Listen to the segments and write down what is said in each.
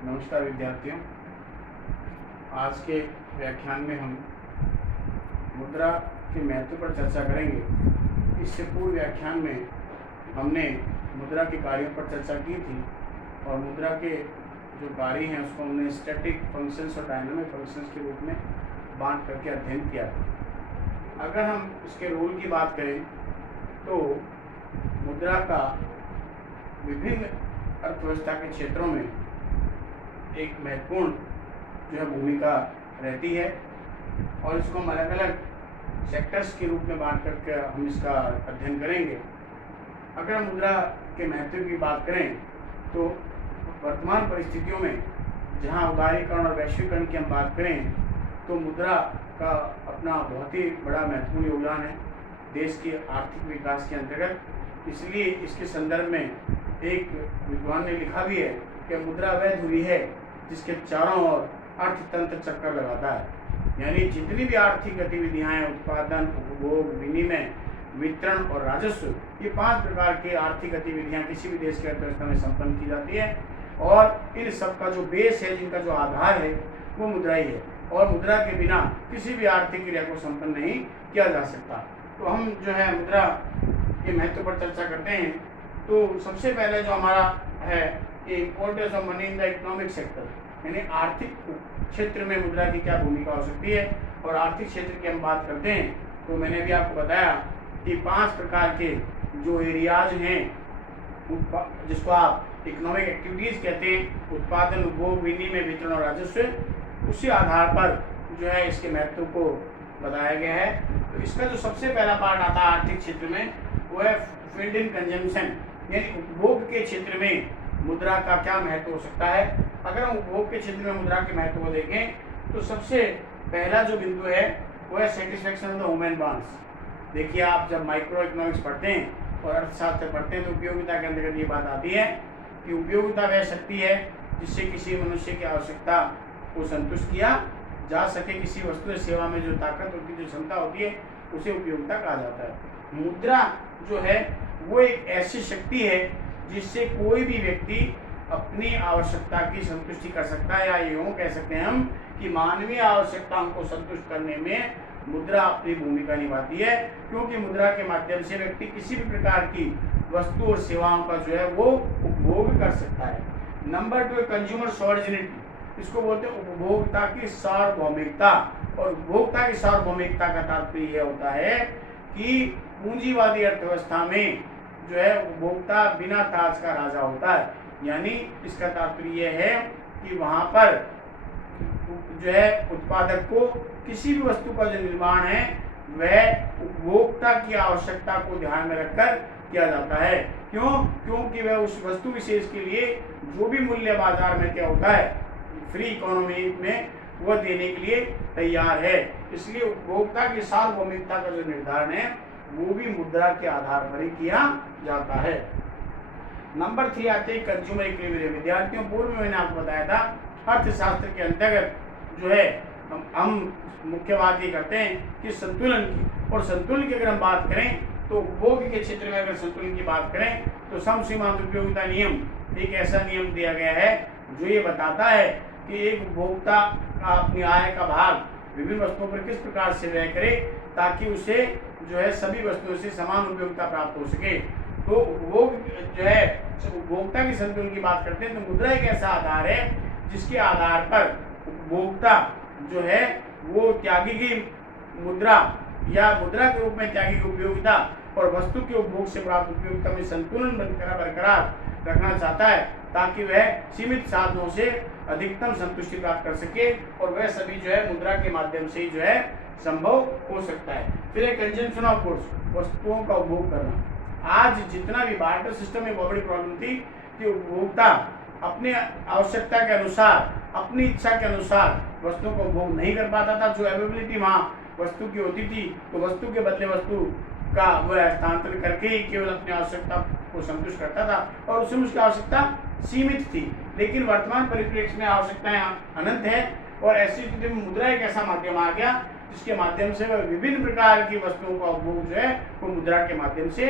नमस्कार विद्यार्थियों। आज के व्याख्यान में हम मुद्रा के महत्व पर चर्चा करेंगे। इससे पूर्व व्याख्यान में हमने मुद्रा के कार्यों पर चर्चा की थी और मुद्रा के जो कार्य हैं उसको हमने स्टैटिक फंक्शंस और डायनामिक फंक्शंस के रूप में बांट करके अध्ययन किया था। अगर हम इसके रोल की बात करें तो मुद्रा का विभिन्न अर्थव्यवस्था के क्षेत्रों में एक महत्वपूर्ण जो है भूमिका रहती है और इसको हम अलग अलग सेक्टर्स के रूप में बांट करके हम इसका अध्ययन करेंगे। अगर हम मुद्रा के महत्व की बात करें तो वर्तमान परिस्थितियों में जहां उदारीकरण और वैश्वीकरण की हम बात करें तो मुद्रा का अपना बहुत ही बड़ा महत्वपूर्ण योगदान है देश के आर्थिक विकास के अंतर्गत। इसलिए इसके संदर्भ में एक विद्वान ने लिखा भी है कि मुद्रा वह धुरी है जिसके चारों ओर अर्थतंत्र चक्कर लगाता है। यानी जितनी भी आर्थिक गतिविधियां हैं, उत्पादन, उपभोग, विनिमय, वितरण और राजस्व, ये 5 प्रकार की आर्थिक गतिविधियां किसी भी देश की अर्थव्यवस्था में संपन्न की जाती है और इन सब का जो बेस है, जिनका जो आधार है वो मुद्रा ही है और मुद्रा के बिना किसी भी आर्थिक क्रिया को संपन्न नहीं किया जा सकता। तो हम जो है मुद्रा के महत्व पर चर्चा करते हैं। तो सबसे पहले जो हमारा है importance of money in the economic sector, यानी आर्थिक क्षेत्र में मुद्रा की क्या भूमिका हो सकती है। और आर्थिक क्षेत्र की हम बात करते हैं तो मैंने भी आपको बताया कि 5 प्रकार के जो एरियाज हैं जिसको आप इकोनॉमिक एक्टिविटीज़ कहते हैं, उत्पादन, उपभोग, विनिमय, वितरण और राजस्व, उसी आधार पर जो है इसके महत्व को बताया गया है। तो इसका जो सबसे पहला पार्ट आता है आर्थिक क्षेत्र में वो है फील्ड इन कंजम्पशन, यानी उपभोग के क्षेत्र में मुद्रा का क्या महत्व हो सकता है। अगर हम उपभोग के क्षेत्र में मुद्रा के महत्व को देखें तो सबसे पहला जो बिंदु है वो है satisfaction of the human wants. देखिए, आप जब माइक्रो इकोनॉमिक्स पढ़ते हैं और अर्थशास्त्र पढ़ते हैं तो उपयोगिता के अंतर्गत ये बात आती है कि उपयोगिता वह शक्ति है जिससे किसी मनुष्य की आवश्यकता को संतुष्ट किया जा सके। किसी वस्तु या सेवा में जो ताकत होती है, जो क्षमता होती है, उसे उपयोगिता कहा जाता है। मुद्रा जो है वो एक ऐसी शक्ति है जिससे कोई भी व्यक्ति अपनी आवश्यकता की संतुष्टि कर सकता है, या यूँ कह सकते हैं हम कि मानवीय आवश्यकताओं को संतुष्ट करने में मुद्रा अपनी भूमिका निभाती है, क्योंकि मुद्रा के माध्यम से व्यक्ति किसी भी प्रकार की वस्तु और सेवाओं का जो है वो उपभोग कर सकता है। नंबर 2 कंज्यूमर सॉवर्जिनिटी, इसको बोलते हैं उपभोक्ता की सार्वभौमिकता। और उपभोक्ता की सार्वभौमिकता का तात्पर्य यह होता है कि पूंजीवादी अर्थव्यवस्था में जो है उपभोक्ता बिना ताज का राजा होता है। यानी इसका तात्पर्य यह है कि वहाँ पर जो है उत्पादक को किसी भी वस्तु का जो निर्माण है वह उपभोक्ता की आवश्यकता को ध्यान में रखकर किया जाता है। क्यों? क्योंकि वह उस वस्तु विशेष के लिए जो भी मूल्य बाजार में क्या होता है, फ्री इकोनॉमी में, वह देने के लिए तैयार है। इसलिए उपभोक्ता की सार्वभौमिकता का जो निर्धारण है वो भी मुद्रा के आधार पर ही किया जाता है। नंबर 3 आते हैं कंज्यूमर इक्विलिब्रियम। विद्यार्थियों, पूर्व में मैंने आपको बताया था अर्थशास्त्र के अंतर्गत जो है हम मुख्य बात ये करते हैं कि संतुलन की, और संतुलन की अगर हम बात करें तो उपभोग के क्षेत्र में अगर संतुलन की बात करें तो समसीमांत उपयोगिता नियम एक ऐसा नियम दिया गया है जो ये बताता है कि एक उपभोक्ता अपनी आय का भाग विभिन्न वस्तुओं पर किस प्रकार से व्यय करे ताकि उसे जो है सभी वस्तुओं से समान उपयोगिता प्राप्त हो सके। तो उपभोग जो है उपभोक्ता की संतुलन की बात करते हैं तो मुद्रा एक ऐसा आधार है जिसके आधार पर उपभोक्ता जो है वो त्यागी की मुद्रा या मुद्रा के रूप में त्यागी की उपयोगिता और वस्तु के उपभोग से प्राप्त उपयोगिता में संतुलन बरकरार रखना चाहता है ताकि वह सीमित साधनों से अधिकतम संतुष्टि प्राप्त कर सके, और वह सभी जो है मुद्रा के माध्यम से ही जो है संभव हो सकता है। फिर एक कंजम्पशन ऑफ गुड्स, वस्तुओं का उपभोग करना। आज जितना भी बार्टर सिस्टम में बहुत बड़ी प्रॉब्लम थी कि उपभोक्ता अपने आवश्यकता के अनुसार, अपनी इच्छा के अनुसार वस्तुओं को उपभोग नहीं कर पाता था। जो अवेलेबिलिटी वहाँ वस्तु की होती थी तो वस्तु के बदले वस्तु का वह हस्तांतरण करके ही केवल अपनी आवश्यकता को संतुष्ट करता था और उसमें उसकी आवश्यकता सीमित थी। लेकिन वर्तमान परिप्रेक्ष्य में आवश्यकताएं अनंत है और ऐसी स्थिति में मुद्रा एक ऐसा माध्यम आ गया जिसके माध्यम से वह विभिन्न प्रकार की वस्तुओं का उपभोग जो है वो मुद्रा के माध्यम से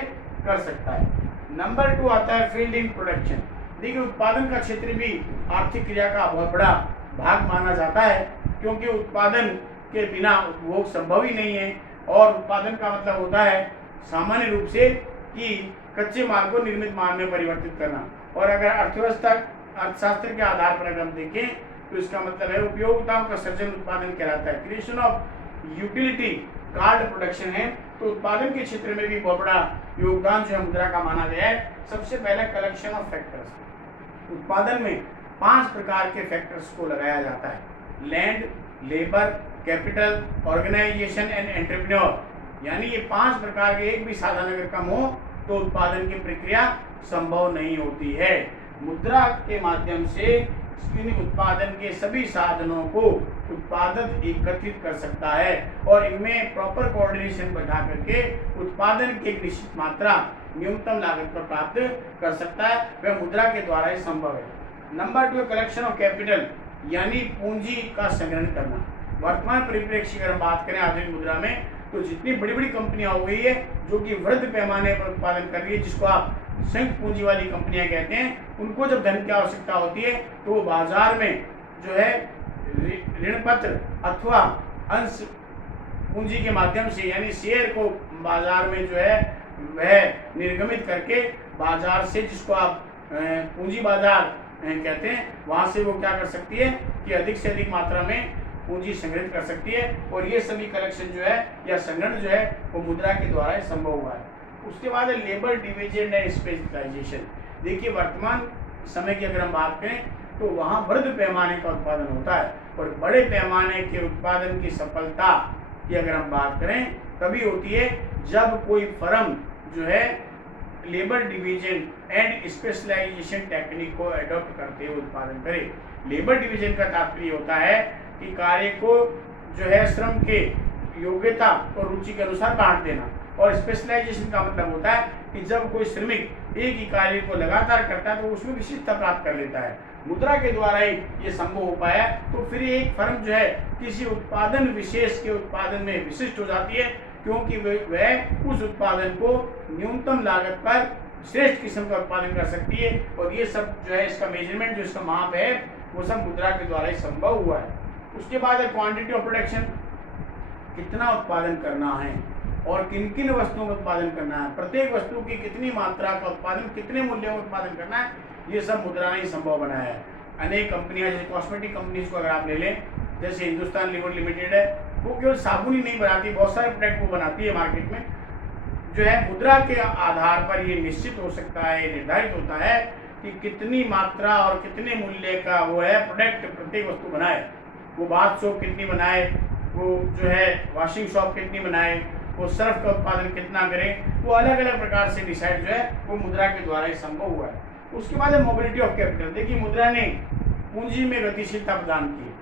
कर सकता है। नंबर 2 आता है फील्ड इन प्रोडक्शन, देखिए उत्पादन का क्षेत्र भी आर्थिक क्रिया का बहुत बड़ा भाग माना जाता है, क्योंकि उत्पादन के बिना उपभोग संभव ही नहीं है। और उत्पादन का मतलब होता है सामान्य रूप से कि कच्चे माल को निर्मित माल में परिवर्तित करना। और अगर अर्थशास्त्र के आधार पर अगर हम देखें तो इसका मतलब है उपयोगिताओं का सृजन उत्पादन कहलाता है। Creation of utility card production है। तो उत्पादन के क्षेत्र में भी बहुत बड़ा योगदान जो है मुद्रा का माना गया है। सबसे पहले कलेक्शन ऑफ फैक्टर्स। उत्पादन में 5 प्रकार के फैक्टर्स को लगाया जाता है: land, labour, capital, organisation and entrepreneur. यानी ये 5 प्रकार के एक भी साधन अगर कम हो तो उत्पादन की प्रक्रिया संभव नहीं होती है। मुद्रा के माध्यम से इन उत्पादन के सभी साधनों को उत्पादक एकत्रित कर सकता है और इनमें प्रॉपर कोऑर्डिनेशन बैठा करके उत्पादन की एक निश्चित मात्रा न्यूनतम लागत पर प्राप्त कर सकता है। वह मुद्रा के द्वारा ही संभव है। नंबर 2, कलेक्शन ऑफ कैपिटल, यानी पूंजी का संग्रहण करना। वर्तमान परिप्रेक्ष्य अगर हम बात करें आधुनिक मुद्रा में, तो जितनी बड़ी बड़ी कंपनियां हो गई है जो कि वृहद पैमाने पर उत्पादन कर रही है, जिसको आप संयुक्त पूंजी वाली कंपनियां कहते हैं, उनको जब धन की आवश्यकता होती है तो वो बाजार में जो है ऋण पत्र अथवा अंश पूंजी के माध्यम से, यानी शेयर को बाजार में जो है वह निर्गमित करके बाजार से, जिसको आप पूंजी बाजार कहते हैं, वहां से वो क्या कर सकती है कि अधिक से अधिक मात्रा में पूंजी संग्रहित कर सकती है। और ये सभी कलेक्शन जो है या संग्रहण जो है वो मुद्रा के द्वारा ही संभव हुआ है। उसके बाद है लेबर डिविजन एंड स्पेशलाइजेशन। देखिए वर्तमान समय की अगर हम बात करें तो वहाँ वृहद पैमाने का उत्पादन होता है और बड़े पैमाने के उत्पादन की सफलता की अगर हम बात करें तभी होती है जब कोई फर्म जो है labour division and specialisation technique को एडॉप्ट करते हुए उत्पादन करे। लेबर डिवीजन का तात्पर्य होता है कि कार्य को जो है श्रम के योग्यता और रुचि के अनुसार बांट देना। और स्पेशलाइजेशन का मतलब होता है कि जब कोई श्रमिक एक ही कार्य को लगातार करता है तो उसमें विशिष्टता प्राप्त कर लेता है। मुद्रा के द्वारा ही ये संभव हो पाया। तो फिर एक फर्म जो है किसी उत्पादन विशेष के उत्पादन में विशिष्ट हो जाती है, क्योंकि वह उस उत्पादन को न्यूनतम लागत पर श्रेष्ठ किस्म का उत्पादन कर सकती है। और ये सब जो है इसका मेजरमेंट जो इसका माप है वो सब मुद्रा के द्वारा ही संभव हुआ है। उसके बाद है क्वांटिटी ऑफ प्रोडक्शन, कितना उत्पादन करना है और किन किन वस्तुओं का उत्पादन करना है, प्रत्येक वस्तु की कितनी मात्रा का उत्पादन, कितने मूल्यों का उत्पादन करना है, ये सब मुद्रा ने संभव बनाया है। अनेक कंपनियां जैसे कॉस्मेटिक कंपनीज को अगर आप ले लें, जैसे हिंदुस्तान लीवर लिमिटेड है, वो केवल साबुन ही नहीं बनाती, बहुत सारे प्रोडक्ट वो बनाती है मार्केट में। जो है मुद्रा के आधार पर ये निश्चित हो सकता है, निर्धारित होता है कि कितनी मात्रा और कितने मूल्य का वो है प्रोडक्ट प्रत्येक वस्तु बनाए। वो बाथ सोप कितनी बनाए, वो जो है वॉशिंग शॉप कितनी बनाए, वो सर्फ का उत्पादन कितना करें, वो अलग अलग प्रकार से डिसाइड जो है वो मुद्रा के द्वारा ही संभव हुआ है। उसके बाद है मोबिलिटी ऑफ कैपिटल। देखिए मुद्रा ने पूंजी में गतिशीलता प्रदान की।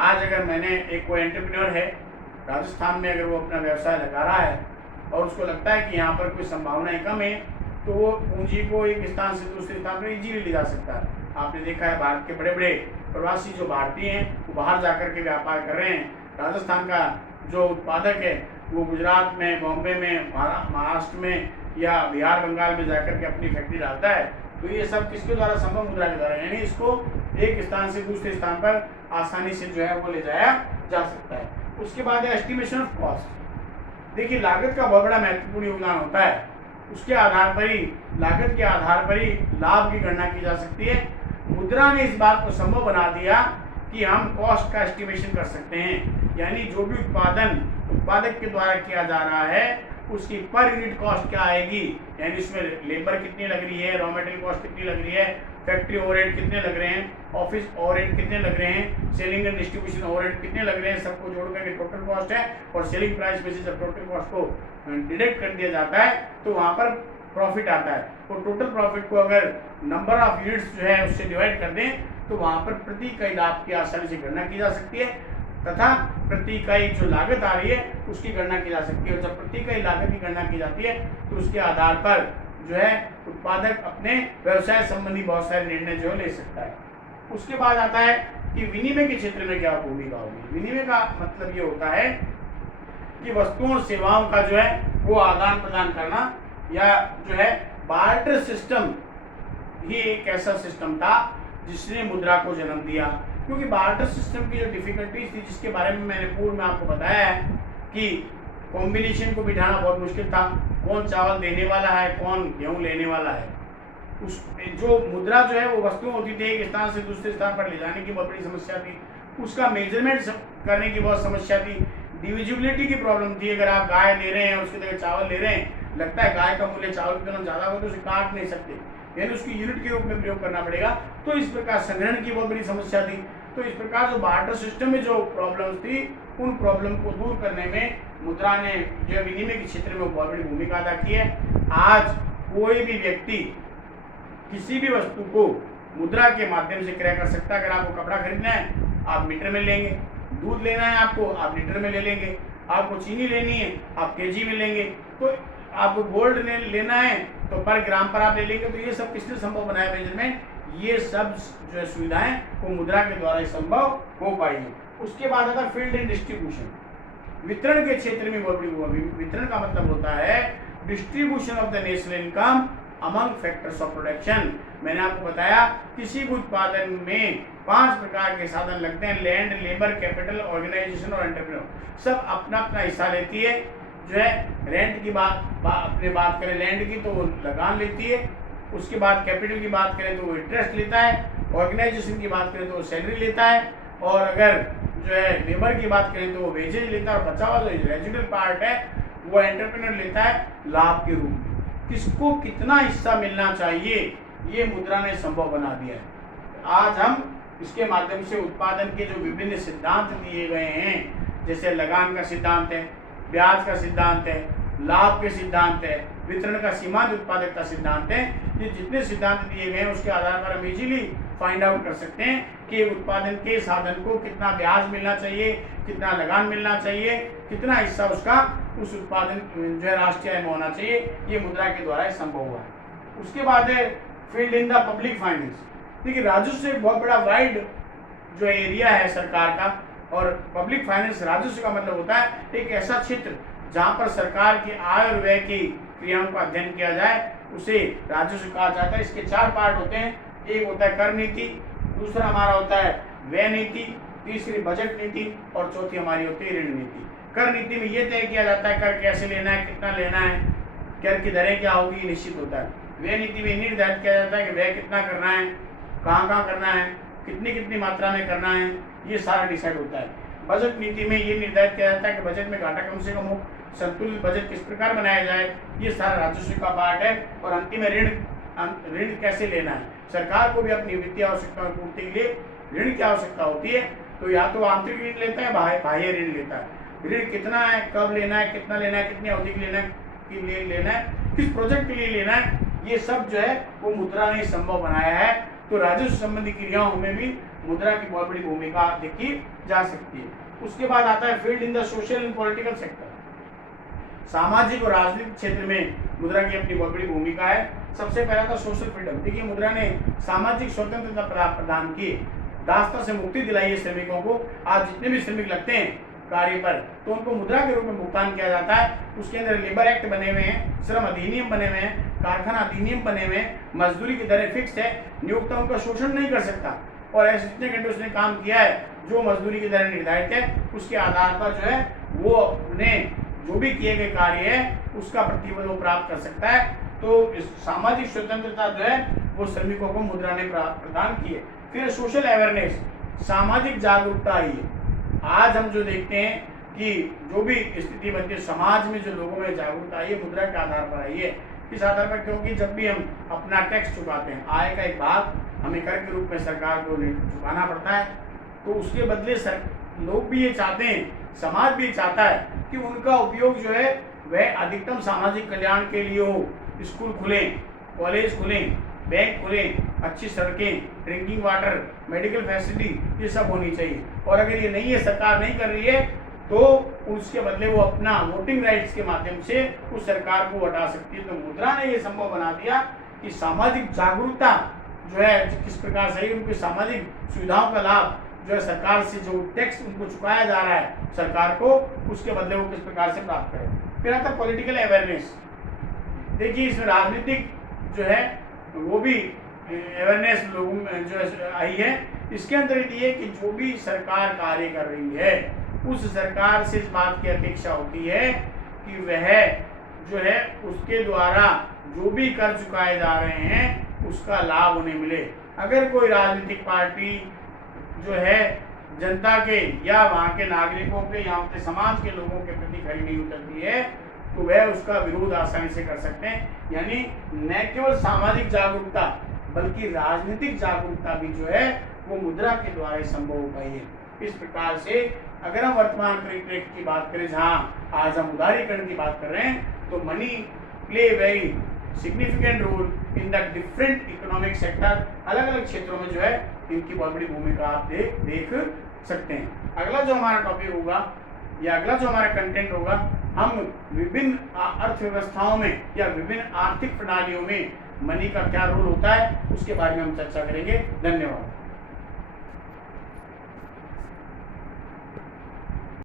आज अगर मैंने एक कोई एंटरप्रेन्योर है राजस्थान में, अगर वो अपना व्यवसाय लगा रहा है और उसको लगता है कि यहाँ पर कोई संभावनाएं कम है, तो वो पूंजी को एक स्थान से दूसरे स्थान पर इजीली ले जा सकता है। आपने देखा है भारत के बड़े बड़े प्रवासी जो भारतीय हैं वो बाहर जाकर के व्यापार कर रहे हैं। राजस्थान का जो उत्पादक है वो गुजरात में, बॉम्बे में, महाराष्ट्र में या बिहार बंगाल में जाकर के अपनी फैक्ट्री डालता है। तो ये सब किसके द्वारा संभव? मुद्रा के द्वारा। यानी इसको एक स्थान से दूसरे स्थान पर आसानी से जो है वो ले जाया जा सकता है। उसके बाद है एस्टिमेशन ऑफ कॉस्ट। देखिए लागत का बहुत बड़ा महत्वपूर्ण योगदान होता है। उसके आधार पर ही, लागत के आधार पर ही लाभ की गणना की जा सकती है। मुद्रा ने इस बात को संभव बना दिया कि हम कॉस्ट का एस्टिमेशन कर सकते हैं, यानी जो भी उत्पादक के द्वारा किया जा रहा है उसकी पर यूनिट कॉस्ट क्या आएगी, यानी उसमें लेबर कितनी लग रही है, रॉ मटेरियल कॉस्ट कितनी लग रही है, फैक्ट्री ओवरहेड कितने लग रहे हैं, ऑफिस ओवरहेड कितने लग रहे हैं, सेलिंग एंड डिस्ट्रीब्यूशन ओवरहेड कितने लग रहे हैं, सबको जोड़ करके टोटल कॉस्ट है। और सेलिंग प्राइस में से जब टोटल कॉस्ट को डिडक्ट कर दिया जाता है तो वहाँ पर प्रॉफिट आता है। और टोटल प्रॉफिट को अगर नंबर ऑफ यूनिट्स जो है उससे डिवाइड कर दें तो वहाँ पर प्रति इकाई लाभ की आसानी से गणना की जा सकती है तथा प्रति इकाई जो लागत आ रही है उसकी गणना की जा सकती है। और जब प्रति इकाई लागत की गणना की जाती है तो उसके आधार पर जो है उत्पादक अपने व्यवसाय संबंधी बहुत सारे निर्णय जो ले सकता है। उसके बाद आता है कि विनिमय के क्षेत्र में क्या भूमिका होगी। विनिमय का मतलब ये होता है कि वस्तुओं और सेवाओं का जो है वो आदान प्रदान करना, या जो है बार्टर सिस्टम ही एक ऐसा सिस्टम था जिसने मुद्रा को जन्म दिया। क्योंकि बार्टर सिस्टम की जो डिफिकल्टीज थी, जिसके बारे में मैंने पूर्व में आपको बताया है कि कॉम्बिनेशन को बिठाना बहुत मुश्किल था, कौन चावल देने वाला है, कौन गेहूँ लेने वाला है। उस जो मुद्रा जो है वो वस्तु होती थी, एक स्थान से दूसरे स्थान पर ले जाने की बहुत बड़ी समस्या थी, उसका मेजरमेंट करने की बहुत समस्या थी, डिविजिबिलिटी की प्रॉब्लम थी। अगर आप गाय ले रहे हैं उसकी जगह चावल ले रहे हैं, लगता है गाय का मूल्य चावल की तुलना ज़्यादा हो तो उसे काट नहीं सकते, यानी उसकी यूनिट के रूप में प्रयोग करना पड़ेगा। तो इस प्रकार संग्रहण की बहुत बड़ी समस्या थी। तो इस प्रकार जो बार्टर सिस्टम में जो प्रॉब्लम्स थी, उन प्रॉब्लम को दूर करने में मुद्रा ने जो विनिमय के क्षेत्र में बहुत बड़ी भूमिका अदा की है। आज कोई भी व्यक्ति किसी भी वस्तु को मुद्रा के माध्यम से क्रय कर सकता है। अगर आपको कपड़ा खरीदना है आप मीटर में लेंगे, दूध लेना है आपको आप लीटर में ले लेंगे, आपको चीनी लेनी है आप केजी में लेंगे, तो आपको गोल्ड लेना है तो पर ग्राम पर आप ले लेंगे। तो ये सब किसने संभव बनाया मेजरमेंट? ये सब जो है सुविधाएं वो मुद्रा के द्वारा ही संभव हो पाई है। उसके बाद आता फील्ड एंड डिस्ट्रीब्यूशन, वितरण के क्षेत्र में बहुत बड़ी। वितरण का मतलब होता है distribution of the national income among factors of production. मैंने आपको बताया किसी भी उत्पादन में 5 प्रकार के साधन लगते हैं, लैंड, लेबर, कैपिटल, ऑर्गेनाइजेशन और एंटरप्रेन्योर। सब अपना अपना हिस्सा लेती है। जो है रेंट की अपने बात करें लैंड की तो वो लगान लेती है, उसके बाद कैपिटल की बात करें तो वो इंटरेस्ट लेता है, ऑर्गेनाइजेशन की बात करें तो वो सैलरी लेता है, और अगर जो है लेबर की बात करें तो वो वेजेज लेता है, और बचा हुआ जो रेजिडुअल पार्ट है वो एंटरप्रेन्योर लेता है लाभ के रूप में। किसको कितना हिस्सा मिलना चाहिए ये मुद्रा ने संभव बना दिया है। आज हम इसके माध्यम से उत्पादन के जो विभिन्न सिद्धांत दिए गए हैं, जैसे लगान का सिद्धांत है, ब्याज का सिद्धांत है, लाभ के सिद्धांत है, वितरण का सीमांत उत्पादकता सिद्धांत है, ये जितने सिद्धांत दिए गए हैं उसके आधार पर हम इजीली फाइंड आउट कर सकते हैं कि उत्पादन के साधन को कितना ब्याज मिलना चाहिए, कितना लगान मिलना चाहिए, कितना हिस्सा उसका उस उत्पादन जो है राष्ट्रीय आय में होना चाहिए। ये मुद्रा के द्वारा संभव हुआ है। उसके बाद है field in the public finance. देखिए राजस्व एक बहुत बड़ा वाइड जो एरिया है सरकार का, और पब्लिक फाइनेंस राजस्व का मतलब होता है एक ऐसा क्षेत्र जहाँ पर सरकार की आय और व्यय की क्रियाओं का अध्ययन किया जाए, उसे राजस्व कहा जाता है। इसके 4 पार्ट होते हैं। एक होता है कर नीति, दूसरा हमारा होता है व्यय नीति, तीसरी बजट नीति, और चौथी हमारी होती है ऋण नीति। कर नीति में ये तय किया जाता है कर कैसे लेना है, कितना लेना है, कर की दरें क्या होगी, निश्चित होता है। व्यय नीति में निर्धारित किया जाता है कि व्यय कितना करना है, कहाँ कहाँ करना है, कितनी कितनी मात्रा में करना है, ये सारा डिसाइड होता है। बजट नीति में ये निर्धारित किया जाता है कि बजट में घाटा कम से कम हो, संतुलित बजट किस प्रकार बनाया जाए, ये सारा राजस्व का पार्ट है। और अंतिम में ऋण कैसे लेना है। सरकार को भी अपनी वित्तीय आवश्यकताओं की पूर्ति के लिए ऋण की आवश्यकता होती है, तो या तो आंतरिक ऋण लेता है, बाह्य ऋण लेता है। ऋण कितना है, कब लेना है, कितना लेना है, कितनी अवधि के लिए लेना है, किस प्रोजेक्ट के लिए लेना है, ये सब जो है वो मुद्रा ने संभव बनाया है। तो राजस्व संबंधी क्रियाओं में भी मुद्रा की बहुत बड़ी भूमिका देखी जा सकती है। उसके बाद आता है field in the social and political sector. सामाजिक और राजनीतिक क्षेत्र में मुद्रा की अपनी बहुत बड़ी भूमिका है। सबसे पहला था सोशल फ्रीडम। देखिए मुद्रा ने सामाजिक स्वतंत्रता प्रदान की, दासता से मुक्ति दिलाई है श्रमिकों को। आज जितने भी श्रमिक लगते हैं कार्य पर तो उनको मुद्रा के रूप में भुगतान किया जाता है। उसके अंदर लेबर एक्ट बने हुए हैं, श्रम अधिनियम बने हुए हैं, कारखाना अधिनियम बने हुए हैं, मजदूरी की दरें फिक्स है, नियोक्ता उनका शोषण नहीं कर सकता, और ऐसे जितने घंटे उसने काम किया है जो मजदूरी की दरें निर्धारित है उसके आधार पर जो है वो अपने जो भी किए गए कार्य है उसका प्रतिफल वो प्राप्त कर सकता है। तो इस सामाजिक स्वतंत्रता जो है वो श्रमिकों को मुद्रा ने प्रदान की है। फिर सोशल अवेयरनेस, सामाजिक जागरूकता आई है। आज हम जो देखते हैं कि जो भी स्थिति बनती है समाज में, जो लोगों में जागरूकता आई है मुद्रा के आधार पर आई है। किस आधार पर? क्योंकि जब भी हम अपना टैक्स चुकाते हैं, आय का एक भाग हमें कर के रूप में सरकार को चुकाना पड़ता है, तो उसके बदले लोग भी ये चाहते हैं, समाज भी चाहता है कि उनका उपयोग जो है वह अधिकतम सामाजिक कल्याण के लिए हो। स्कूल खुलें, कॉलेज खुलें, बैंक खुलें, अच्छी सड़कें, ड्रिंकिंग वाटर, मेडिकल फैसिलिटी, ये सब होनी चाहिए। और अगर ये नहीं है, सरकार नहीं कर रही है, तो उसके बदले वो अपना वोटिंग राइट्स के माध्यम से उस सरकार को हटा सकती है। तो मुद्रा ने ये संभव बना दिया कि सामाजिक जागरूकता जो है किस प्रकार से उनकी सामाजिक सुविधाओं का लाभ जो है सरकार से जो टैक्स उनको चुकाया जा रहा है सरकार को, उसके बदले वो किस प्रकार से प्राप्त करें। फिर आता है पॉलिटिकल अवेयरनेस। देखिए इसमें राजनीतिक जो है वो भी अवेयरनेस लोगों में जो आई है, इसके अंतर्गत ये कि जो भी सरकार कार्य कर रही है उस सरकार से इस बात की अपेक्षा होती है कि वह जो है उसके द्वारा जो भी कर चुकाए जा रहे हैं उसका लाभ उन्हें मिले। अगर कोई राजनीतिक पार्टी जो है जनता के या वहाँ के नागरिकों के या उनके समाज के लोगों के प्रति खरी नहीं उतरती है तो वह उसका विरोध आसानी से कर सकते हैं। यानी न केवल सामाजिक जागरूकता बल्कि राजनीतिक जागरूकता भी जो है वो मुद्रा के द्वारा ही संभव हो पाई है। इस प्रकार से अगर हम वर्तमान परिप्रेक्ष्य की बात करें जहाँ आज हम उदारीकरण की बात कर रहे हैं तो money play very significant role in the different economic sector. अलग अलग क्षेत्रों में जो है इनकी बहुत बड़ी भूमिका आप देख सकते हैं। अगला जो हमारा टॉपिक होगा या अगला जो हमारा कंटेंट होगा, हम विभिन्न अर्थव्यवस्थाओं में या विभिन्न आर्थिक प्रणालियों में मनी का क्या रोल होता है उसके बारे में हम चर्चा करेंगे। धन्यवाद।